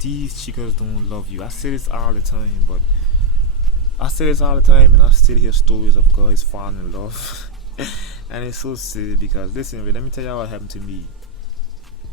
these chicas don't love you. I say this all the time, but I say this all the time, and I still hear stories of guys falling in love, and it's so silly because listen, let me tell you what happened to me.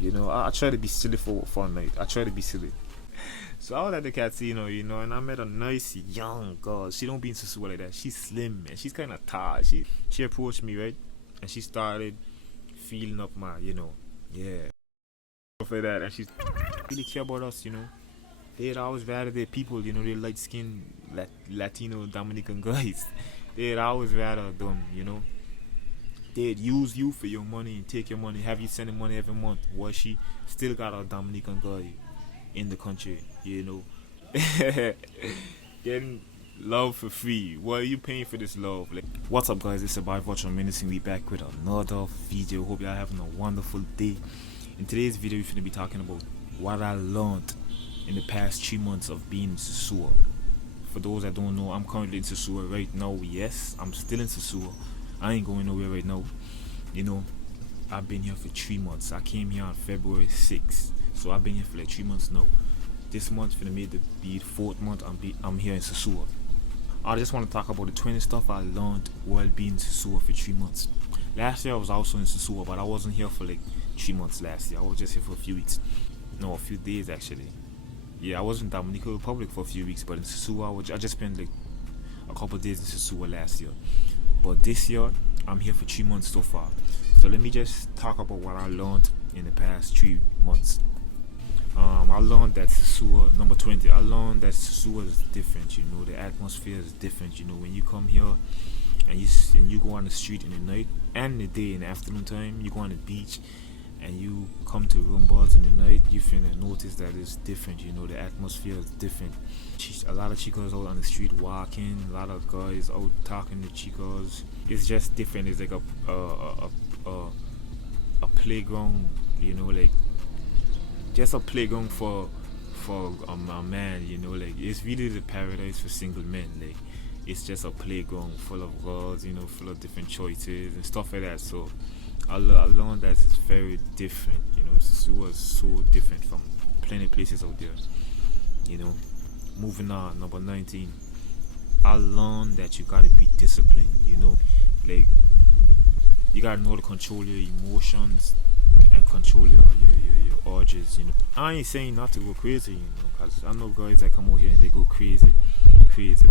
I try to be silly for a night. I try to be silly. So I was at the casino, and I met a nice young girl. She don't be in Sosua like that. She's slim, man. She's kind of tall. She approached me, right, and she started feeling up my, yeah, stuff like that. And she really care about us. They'd always validate people, they light skinned Latino Dominican guys. They'd always rather them. They'd use you for your money and take your money, have you sending money every month. While she still got a Dominican guy in the country. Getting love for free. What are you paying for this love? Like, what's up, guys? It's about Virtual Minutes, and we back with another video. Hope y'all having a wonderful day. In today's video, we're gonna be talking about what I learned in the past 3 months of being in Sosua. For those that don't know, I'm currently in Sosua right now. Yes, I'm still in Sosua. I ain't going nowhere right now. I've been here for 3 months. I came here on February 6th, so I've been here for like 3 months now. This month finna be the 4th month I'm here in Sosua. I just want to talk about the 20 stuff I learned while being in Sosua for 3 months. Last year I was also in Sosua, but I wasn't here for like 3 months last year. I was just here for a few weeks. No, a few days actually. Yeah, I was in Dominican Republic for a few weeks, but in Sosua I just spent like a couple of days in Sosua last year. But this year I'm here for 3 months so far. So let me just talk about what I learned in the past 3 months. I learned that Sosua, number 20, I learned that Sosua is different, the atmosphere is different, when you come here and you go on the street in the night and the day, in the afternoon time, you go on the beach and you come to room bars in the night, you finna notice that it's different, the atmosphere is different. A lot of chicas out on the street walking, a lot of guys out talking to chicas. It's just different. It's like a playground, like just a playground for a man, like it's really the paradise for single men. Like it's just a playground full of girls, full of different choices and stuff like that. So I learned that it's very different. Sosua is so different from plenty places out there. Moving on, number 19. I learned that you gotta be disciplined. Like you gotta know to control your emotions and control your urges. I ain't saying not to go crazy, because I know guys that come out here and they go crazy.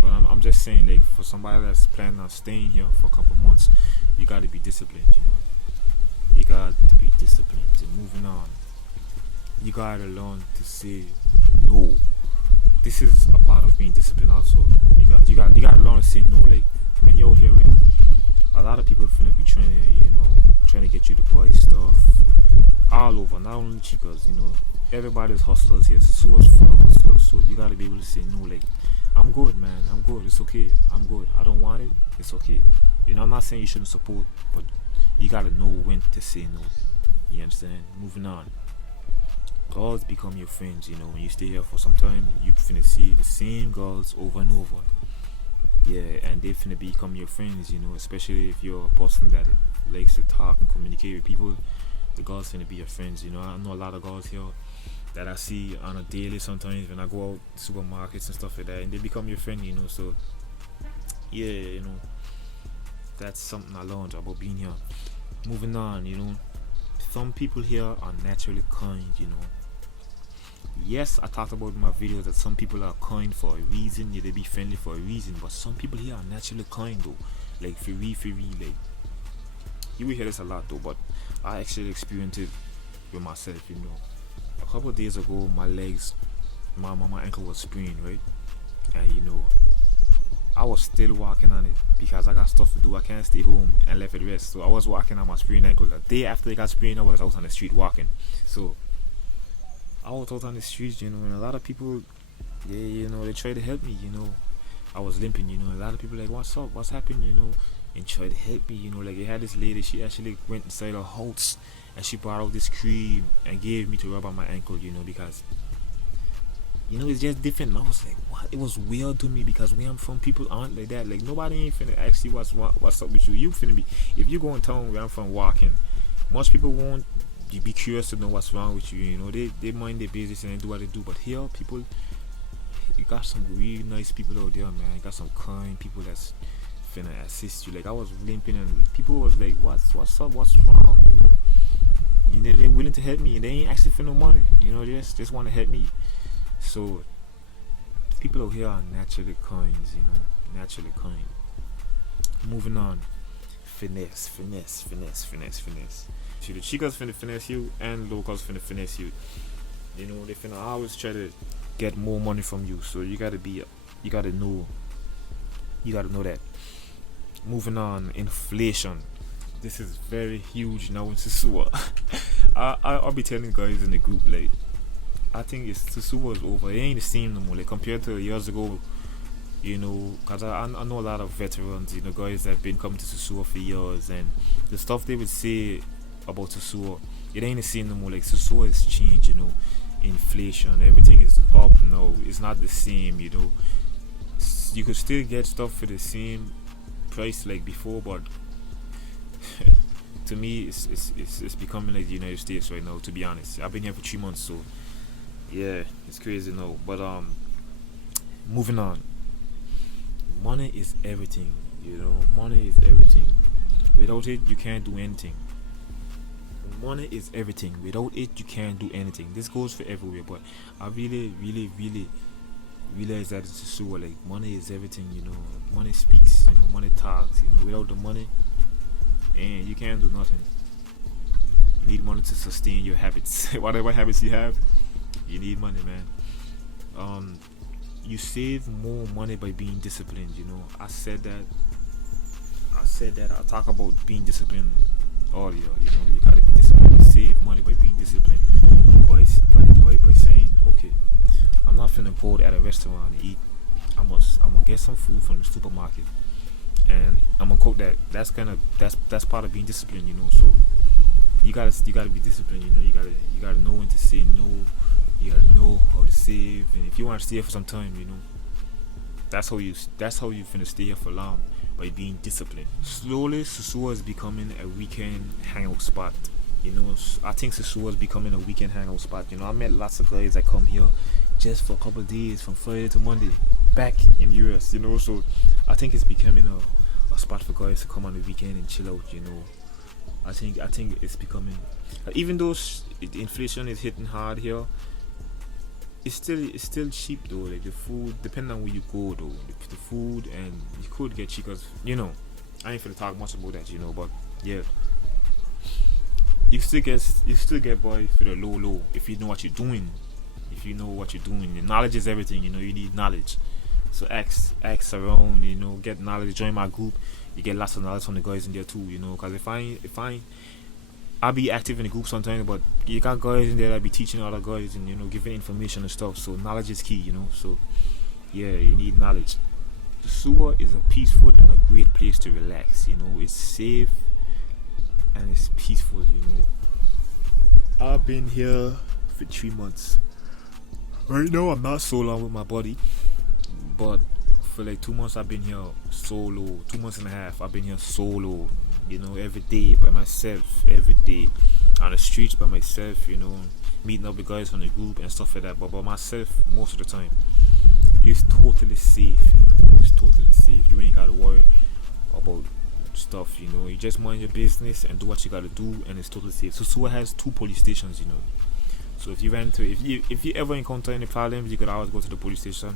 But I'm just saying, like, for somebody that's planning on staying here for a couple months, you gotta be disciplined. You got to be disciplined. And moving on, you gotta learn to say no. This is a part of being disciplined also, because you gotta learn to say no. Like when you're here, right, a lot of people are finna be trying to get you to buy stuff all over, not only chicas. Everybody's hustlers here. So it's full of hustlers, so you gotta be able to say no. Like, I'm good, man. I'm good. It's okay. I'm good. I don't want it. It's okay. I'm not saying you shouldn't support, but you gotta know when to say no. You understand? Moving on. Girls become your friends, when you stay here for some time, you finna see the same girls over and over. Yeah, and they finna become your friends, especially if you're a person that likes to talk and communicate with people. The girls finna be your friends, I know a lot of girls here that I see on a daily sometimes when I go out to supermarkets and stuff like that, and they become your friend, so yeah, that's something I learned about being here. Moving on, some people here are naturally kind. Yes, I talked about in my video that some people are kind for a reason, they be friendly for a reason, but some people here are naturally kind though. Like for real, like you will hear this a lot though, but I actually experienced it with myself. A couple of days ago, my ankle was sprained, right, and I was still walking on it because I got stuff to do. I can't stay home and let it rest. So I was walking on my sprained ankle. The day after I got sprained, I was out on the street walking. So I was out on the streets, and a lot of people, they try to help me. I was limping, a lot of people like, what's up, what's happening, and tried to help me. Like they had this lady, she actually went inside her house and she brought out this cream and gave me to rub on my ankle, because it's just different. And I was like, what? It was weird to me because where I'm from, people aren't like that. Like nobody ain't finna ask you what's up with you. You finna be, if you go in town where I'm from walking, most people won't you be curious to know what's wrong with you. You know, they mind their business and they do what they do. But here, people, you got some really nice people out there, man. You got some kind people that's finna assist you. Like, I was limping and people was like, what's up, what's wrong, you know? You know, they're willing to help me and they ain't asking for no money. You know, they just want to help me. So people out here are naturally kind, you know, naturally kind. Moving on, finesse. See, the chicas finna finesse you and locals finna finesse you. You know, they finna always try to get more money from you. So you gotta know that. Moving on, inflation. This is very huge now in Sosua. I'll be telling guys in the group, like, I think Sosua is over. It ain't the same no more. Like, compared to years ago, you know, because I know a lot of veterans, you know, guys that have been coming to Sosua for years, and the stuff they would say about Sosua, it ain't the same no more. Like, Sosua has changed, you know, inflation, everything is up now. It's not the same, you know. You could still get stuff for the same price like before, but to me, it's becoming like the United States right now. To be honest, I've been here for 3 months, so yeah, it's crazy now. But moving on. Money is everything, you know. Money is everything. Without it, you can't do anything. Money is everything. Without it, you can't do anything. This goes for everywhere, but I really realize that it's so, like, money is everything, you know. Money speaks, you know. Money talks, you know. Without the money, and you can't do nothing. You need money to sustain your habits. Whatever habits you have, you need money, man. You save more money by being disciplined, you know. I said that I talk about being disciplined earlier, you know. You gotta be disciplined. You save money by being disciplined, by saying, okay, I'm not finna go at a restaurant and eat. I'm gonna get some food from the supermarket and I'm gonna cook that. That's part of being disciplined, you know. So you gotta be disciplined, you know. You gotta know when to say no. You gotta know how to save, and if you want to stay here for some time, you know, that's how you finna stay here for long, by being disciplined. Slowly, Sosua is becoming a weekend hangout spot. You know, I think Sosua is becoming a weekend hangout spot. You know, I met lots of guys that come here just for a couple of days, from Friday to Monday, back in the US. You know, so I think it's becoming a spot for guys to come on the weekend and chill out. You know, I think it's becoming, even though inflation is hitting hard here, it's still cheap though. Like, the food, depending on where you go though, the food, and you could get chicas, you know. I ain't finna talk much about that, you know, but yeah, you still get boy for the low if you know what you're doing. If you know what you're doing, the knowledge is everything, you know. You need knowledge, so ask around, you know. Get knowledge, join my group. You get lots of knowledge from the guys in there too, you know. Because if I'll be active in the group sometimes, but you got guys in there that be teaching other guys and, you know, giving information and stuff. So knowledge is key, you know. So yeah, you need knowledge. The sewer is a peaceful and a great place to relax, you know. It's safe and it's peaceful, you know. I've been here for 3 months. Right now I'm not so long with my buddy, but for like 2 months I've been here solo. 2 months and a half I've been here solo, you know, every day by myself, every day on the streets by myself, you know, meeting up with guys from the group and stuff like that, but by myself most of the time. It's totally safe, you know. It's totally safe. You ain't gotta worry about stuff, you know. You just mind your business and do what you gotta do, and it's totally safe. So Sosua has 2 police stations, you know. So if you ever encounter any problems, you could always go to the police station.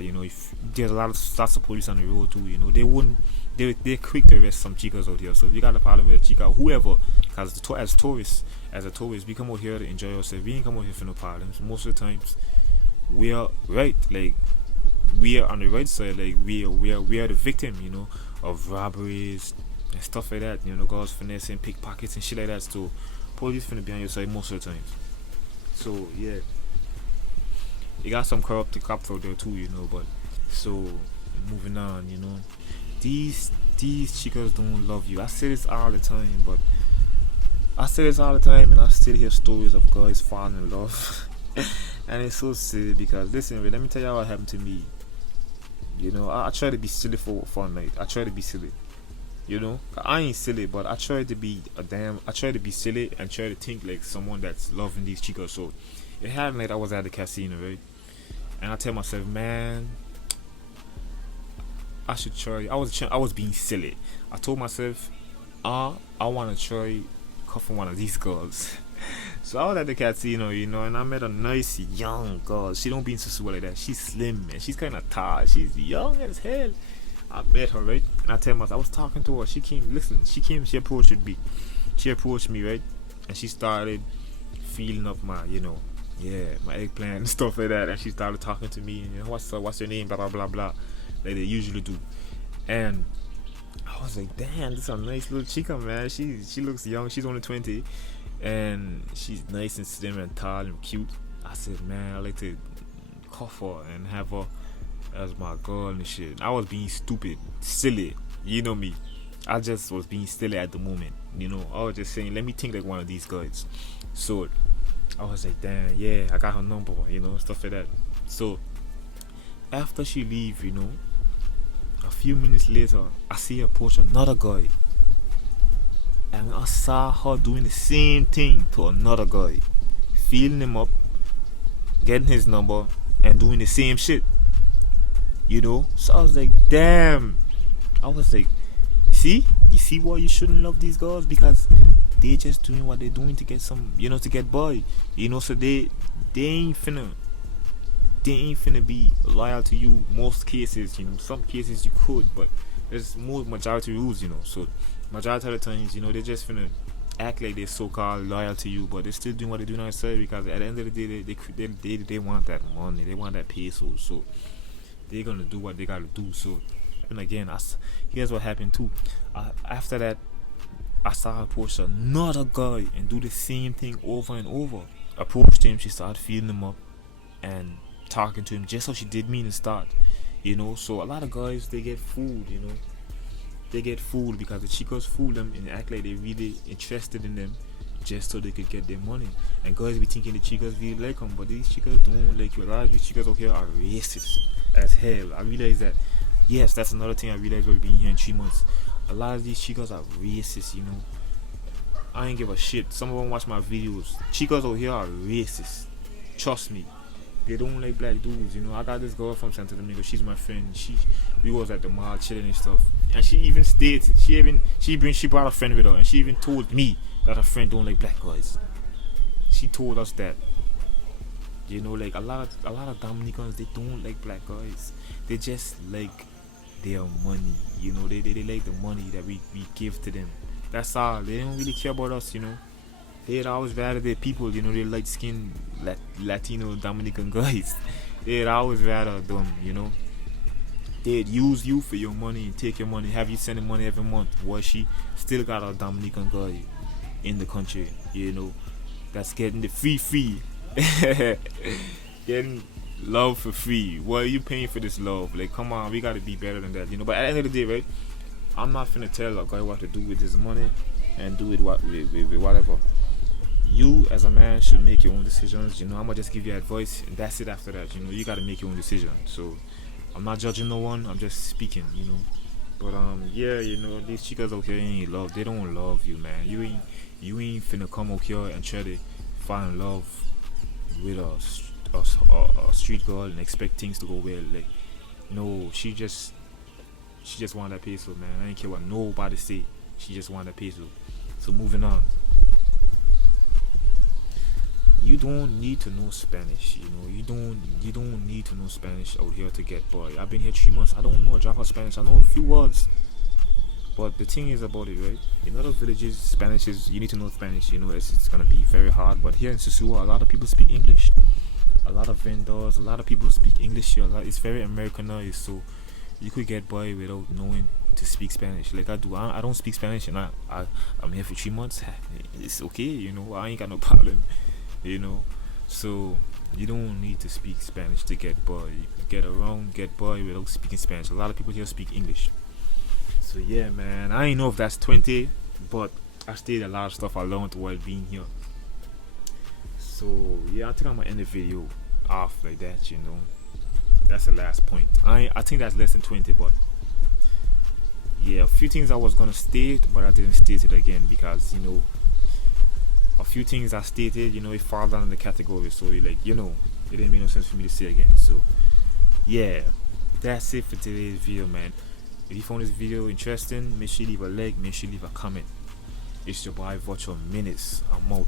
You know, if there's lots of police on the road too, you know, they're quick to arrest some chicas out here. So if you got a problem with a chica, whoever, because as a tourist, we come out here to enjoy ourselves. We ain't come out here for no problems. Most of the times, we are right, like, we are on the right side, like, we are the victim, you know, of robberies and stuff like that. You know, girls finessing, pickpockets and shit like that. So police finna be on your side most of the times. So yeah. You got some corrupt cops out there too, you know, but so moving on, you know. These chicas don't love you. I say this all the time, and I still hear stories of guys falling in love. And it's so silly because, listen, let me tell you what happened to me. You know, I try to be silly for a night. I try to be silly. You know, I ain't silly, but I try to be I try to be silly and try to think like someone that's loving these chicas. So it happened like I was at the casino, right? And I tell myself, man, I should try. I was being silly. I told myself, I want to try cuffing one of these girls. So I was at the casino, you know, and I met a nice young girl. She don't be in Sosua like that. She's slim, man. She's kind of tall. She's young as hell. I met her, right? And I tell myself, I was talking to her. She came, listen, she approached me. She approached me, right? And she started feeling up my, you know, yeah, my eggplant and stuff like that. And she started talking to me, you know, what's up, what's your name, blah, blah, blah, blah, like they usually do. And I was like, damn, this is a nice little chica, man. She looks young. She's only 20. And she's nice and slim and tall and cute. I said, man, I like to cuff her and have her as my girl and shit. I was being stupid, silly, you know me. I just was being silly at the moment, you know. I was just saying, let me think like one of these guys. So I was like, damn, yeah, I got her number, you know, stuff like that. So after she leave, you know, a few minutes later, I see her approach another guy. And I saw her doing the same thing to another guy, feeling him up, getting his number, and doing the same shit. You know? So I was like, damn. I was like, you see why you shouldn't love these girls? Because they just doing what they're doing to get some, you know, to get by. You know, so they ain't finna be loyal to you most cases, you know. Some cases you could, but there's more majority rules, you know. So majority of the times, you know, they're just finna act like they're so-called loyal to you, but they're still doing what they're doing outside, because at the end of the day, they want that money, they want that peso, so they're gonna do what they gotta do. So, and again, here's what happened too. After that, I saw her approach another guy and do the same thing over and over. Approached him, she started feeling him up and talking to him just how she did me in the start, you know. So a lot of guys, they get fooled, you know. They get fooled because the chicas fool them and act like they're really interested in them just so they could get their money. And guys be thinking the chicas really like them, but these chicas don't like you. A lot of these chicas out here are racist as hell. I realize that. Yes, that's another thing I realized while being here in 3 months. A lot of these chicas are racist, you know. I ain't give a shit. Some of them watch my videos. Chicas out here are racist. Trust me. They don't like black dudes, you know. I got this girl from Santo Domingo. She's my friend. We was at the mall chilling and stuff. And she even stated, she brought a friend with her, and she even told me that her friend don't like black guys. She told us that. You know, like a lot of Dominicans, they don't like black guys. They just like their money. You know, they like the money that we give to them. That's all. They don't really care about us, you know. They'd always validate people, you know, they light skinned Latino Dominican guys. They'd always rather them, you know. They'd use you for your money and take your money, have you sending money every month. While she still got a Dominican guy in the country, you know, that's getting the free. Getting love for free. What are you paying for this love? Like, come on, we gotta be better than that, you know. But at the end of the day, right, I'm not finna tell a guy what to do with his money and do it with whatever. You as a man should make your own decisions, you know. I'm gonna just give you advice and that's it. After that, you know, you gotta make your own decision. So I'm not judging no one, I'm just speaking, you know. But yeah, you know, these chicas out here ain't love. They don't love you, man. You ain't finna come out here and try to find love with a street girl and expect things to go well. Like, no, she just want that peso, man. I ain't care what nobody say. She just want that peso. So moving on. You don't need to know Spanish, you know. You don't need to know Spanish out here to get boy. I've been here 3 months. I don't know a drop of Spanish. I know a few words. But the thing is about it, right? In other villages, Spanish is, you need to know Spanish. You know, it's gonna be very hard. But here in Sosua, a lot of people speak English. A lot of vendors, a lot of people speak English here. It's very Americanized, so you could get by without knowing to speak Spanish. Like I do. I don't speak Spanish, and I'm here for 3 months. It's okay, you know. I ain't got no problem. You know, so you don't need to speak Spanish to get by. You can get around, get by without speaking Spanish. A lot of people here speak English. So yeah, man, I ain't know if that's 20, but I stated a lot of stuff I learned while being here. So yeah, I think I'm gonna end the video off like that, you know. That's the last point. I think that's less than 20, but yeah, a few things I was gonna state, but I didn't state it again because a few things I stated, it falls down in the category. So like, it didn't make no sense for me to say again. So yeah, that's it for today's video, man. If you found this video interesting, make sure you leave a like, make sure you leave a comment. It's your boy Virtual Minutes. I'm out.